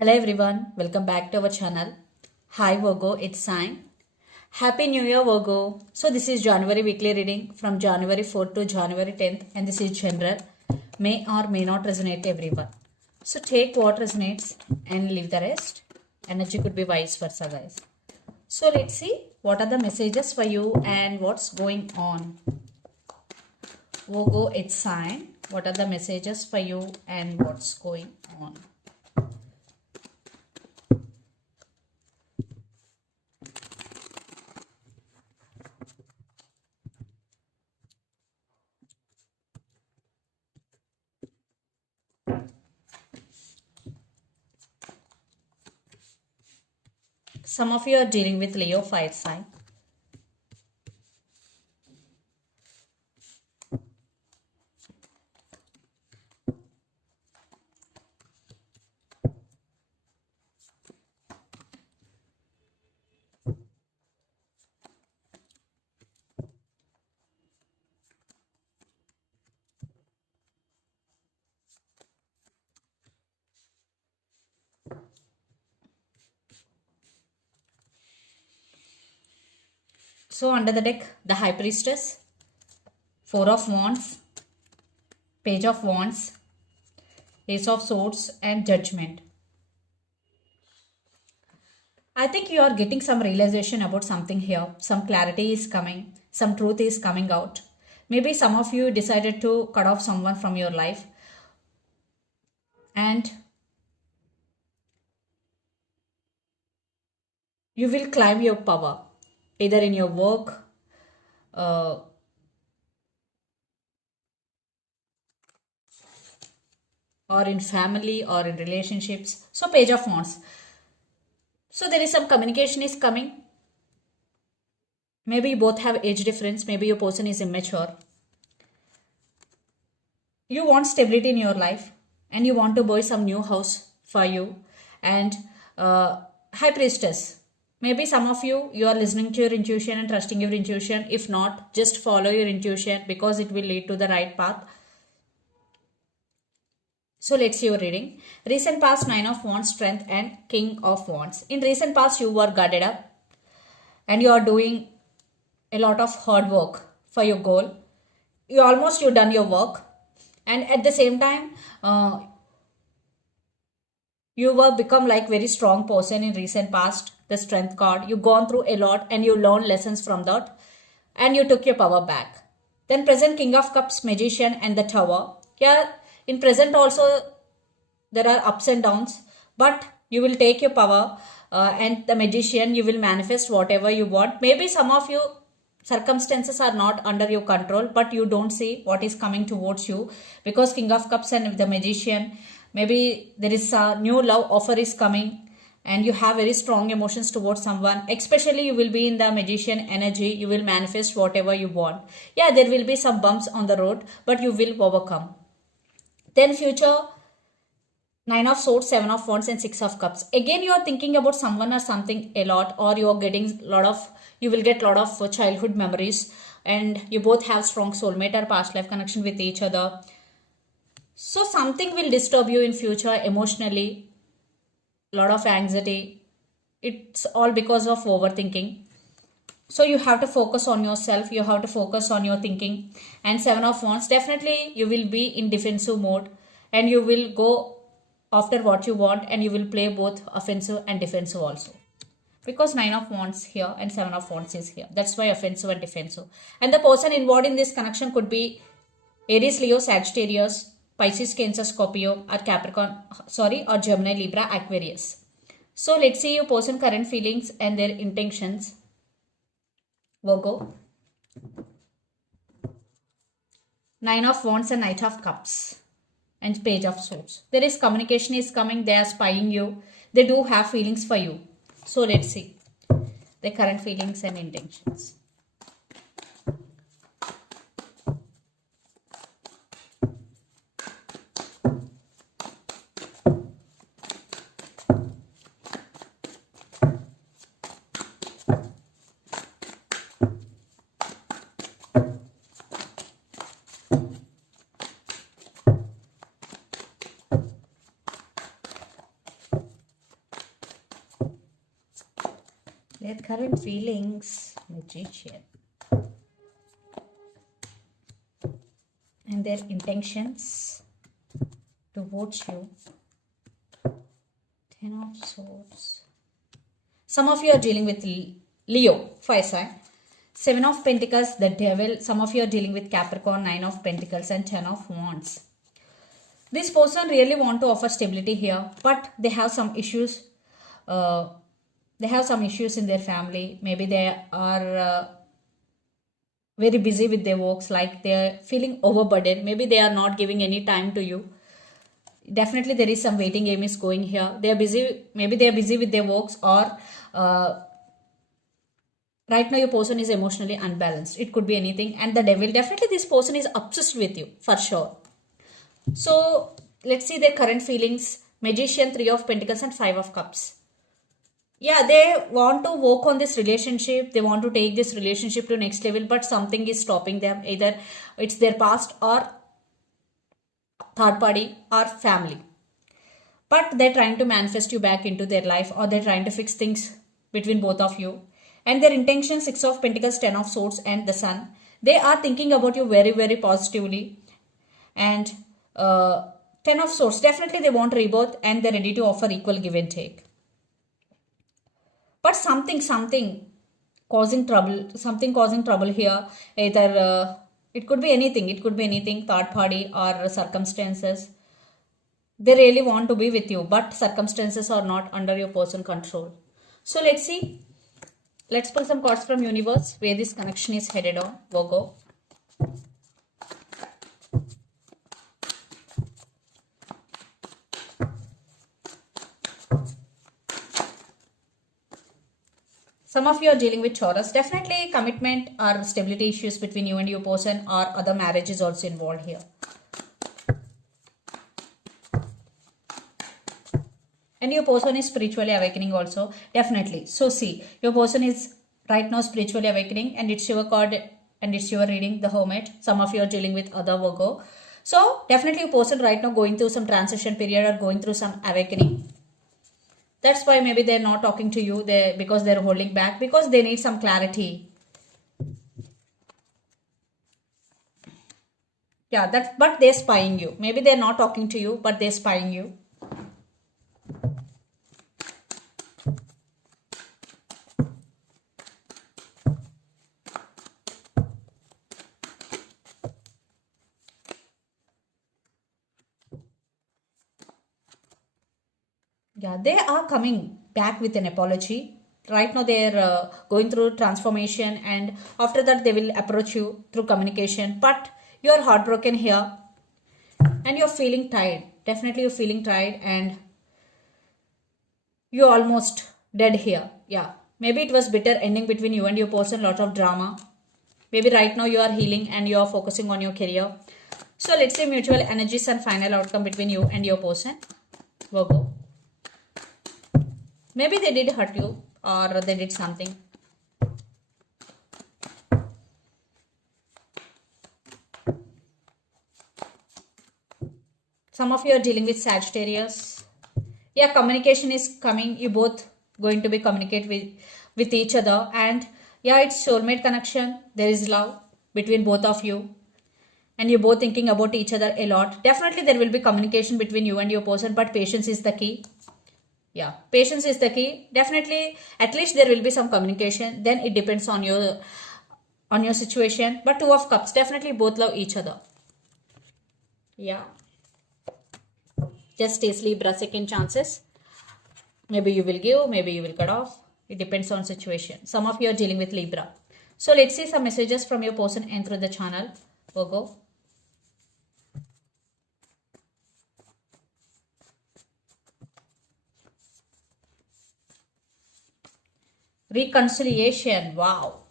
Hello everyone, welcome back to our channel. Hi Virgo, it's Sign. Happy New Year Virgo. So this is January weekly reading from January 4th to January 10th and this is general. May or may not resonate everyone. So take what resonates and leave the rest. Energy could be vice versa guys. So let's see what are the messages for you and what's going on. Virgo, it's Sign. What are the messages for you and what's going on? Some of you are dealing with Leo fire sign. So under the deck, the High Priestess, Four of Wands, Page of Wands, Ace of Swords and Judgment. I think you are getting some realization about something here. Some clarity is coming. Some truth is coming out. Maybe some of you decided to cut off someone from your life. And you will climb your power. Either in your work, or in family or in relationships. So Page of Wands. So there is some communication is coming. Maybe you both have age difference. Maybe your person is immature. You want stability in your life and you want to buy some new house for you. And High Priestess. Maybe some of you are listening to your intuition and trusting your intuition. If not, just follow your intuition because it will lead to the right path. So let's see your reading. Recent past, Nine of Wands, Strength and King of Wands. In recent past, you were guarded up and you are doing a lot of hard work for your goal. You've done your work, and at the same time, you were become like very strong person in recent past. The Strength card. You've gone through a lot and you learned lessons from that, and you took your power back. Then present King of Cups, Magician and the Tower. Yeah, in present also there are ups and downs, but you will take your power, and the Magician, you will manifest whatever you want. Maybe some of you circumstances are not under your control, but you don't see what is coming towards you because King of Cups and the Magician, maybe there is a new love offer is coming and you have very strong emotions towards someone. Especially you will be in the Magician energy. You will manifest whatever you want. Yeah, there will be some bumps on the road, but you will overcome. Then future, Nine of Swords, Seven of Wands and Six of Cups. Again, you are thinking about someone or something a lot, or you are getting you will get a lot of childhood memories, and you both have strong soulmate or past life connection with each other. So something will disturb you in future emotionally, lot of anxiety. It's all because of overthinking. So you have to focus on yourself. You have to focus on your thinking. And Seven of Wands, definitely you will be in defensive mode and you will go after what you want and you will play both offensive and defensive also. Because Nine of Wands here and Seven of Wands is here. That's why offensive and defensive. And the person involved in this connection could be Aries, Leo, Sagittarius, Pisces, Cancer, Scorpio, or or Gemini, Libra, Aquarius. So let's see your person current feelings and their intentions. Virgo. Nine of Wands and Knight of Cups and Page of Swords. There is communication is coming. They are spying you. They do have feelings for you. So let's see the current feelings and intentions. Their current feelings, Magician. And their intentions towards you, 10 of Swords. Some of you are dealing with Leo, fire sign. 7 of Pentacles, the Devil. Some of you are dealing with Capricorn, 9 of Pentacles and 10 of Wands. This person really want to offer stability here, but they have some issues. They have some issues in their family. Maybe they are very busy with their works, like they are feeling overburdened. Maybe they are not giving any time to you. Definitely there is some waiting game is going here. They are busy. Maybe they are busy with their works, or right now your person is emotionally unbalanced. It could be anything. And the Devil, definitely this person is obsessed with you for sure. So let's see their current feelings. Magician, 3 of Pentacles and 5 of Cups. Yeah, they want to work on this relationship. They want to take this relationship to next level, but something is stopping them. Either it's their past or third party or family. But they're trying to manifest you back into their life, or they're trying to fix things between both of you. And their intention, 6 of Pentacles, 10 of Swords and the Sun. They are thinking about you very, very positively. And 10 of Swords, definitely they want rebirth and they're ready to offer equal give and take. But something causing trouble here. Either it could be anything, third party or circumstances. They really want to be with you, but circumstances are not under your person control. So let's see. Let's pull some cards from universe where this connection is headed on. Virgo. Some of you are dealing with Taurus. Definitely commitment or stability issues between you and your person, or other marriage is also involved here. And your person is spiritually awakening also. Definitely. So see, your person is right now spiritually awakening, and it's your card and it's your reading, the Hermit. Some of you are dealing with other Virgo. So definitely your person right now going through some transition period or going through some awakening. That's why maybe they're not talking to you because they're holding back, because they need some clarity. Yeah, but they're spying you. Maybe they're not talking to you, but they're spying you. Yeah, they are coming back with an apology. Right now they're going through transformation, and after that they will approach you through communication. But you're heartbroken here and you're feeling tired. Definitely you're feeling tired and you're almost dead here. Yeah, maybe it was bitter ending between you and your person, lot of drama. Maybe right now you are healing and you are focusing on your career. So let's say mutual energies and final outcome between you and your person, Virgo. Maybe they did hurt you or they did something. Some of you are dealing with Sagittarius. Yeah, communication is coming. You both going to be communicate with each other. And yeah, it's soulmate connection. There is love between both of you. And you're both thinking about each other a lot. Definitely there will be communication between you and your person, but patience is the key. Yeah, patience is the key. Definitely, at least there will be some communication. Then it depends on your situation. But 2 of Cups, definitely both love each other. Yeah. Just stay Libra, second chances. Maybe you will give, maybe you will cut off. It depends on situation. Some of you are dealing with Libra. So let's see some messages from your person and through the channel. Virgo. Reconciliation. Wow.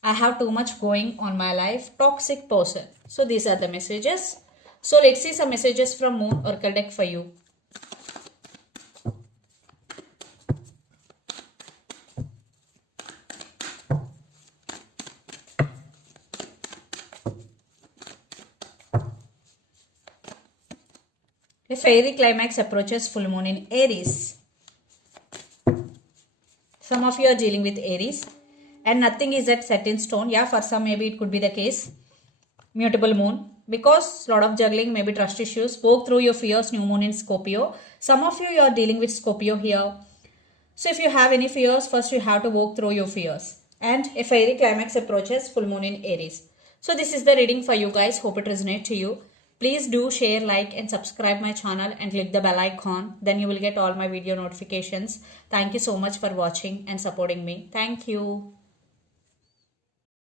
I have too much going on my life. Toxic person. So these are the messages. So let's see some messages from Moon Oracle deck for you. A fairy climax approaches full moon in Aries. Some of you are dealing with Aries and nothing is at set in stone. Yeah, for some maybe it could be the case. Mutable moon, because lot of juggling, maybe trust issues. Walk through your fears. New moon in Scorpio. Some of you are dealing with Scorpio here. So if you have any fears, first you have to walk through your fears. And a fiery climax approaches, full moon in Aries. So this is the reading for you guys. Hope it resonates to you. Please do share, like and subscribe my channel and click the bell icon. Then you will get all my video notifications. Thank you so much for watching and supporting me. Thank you.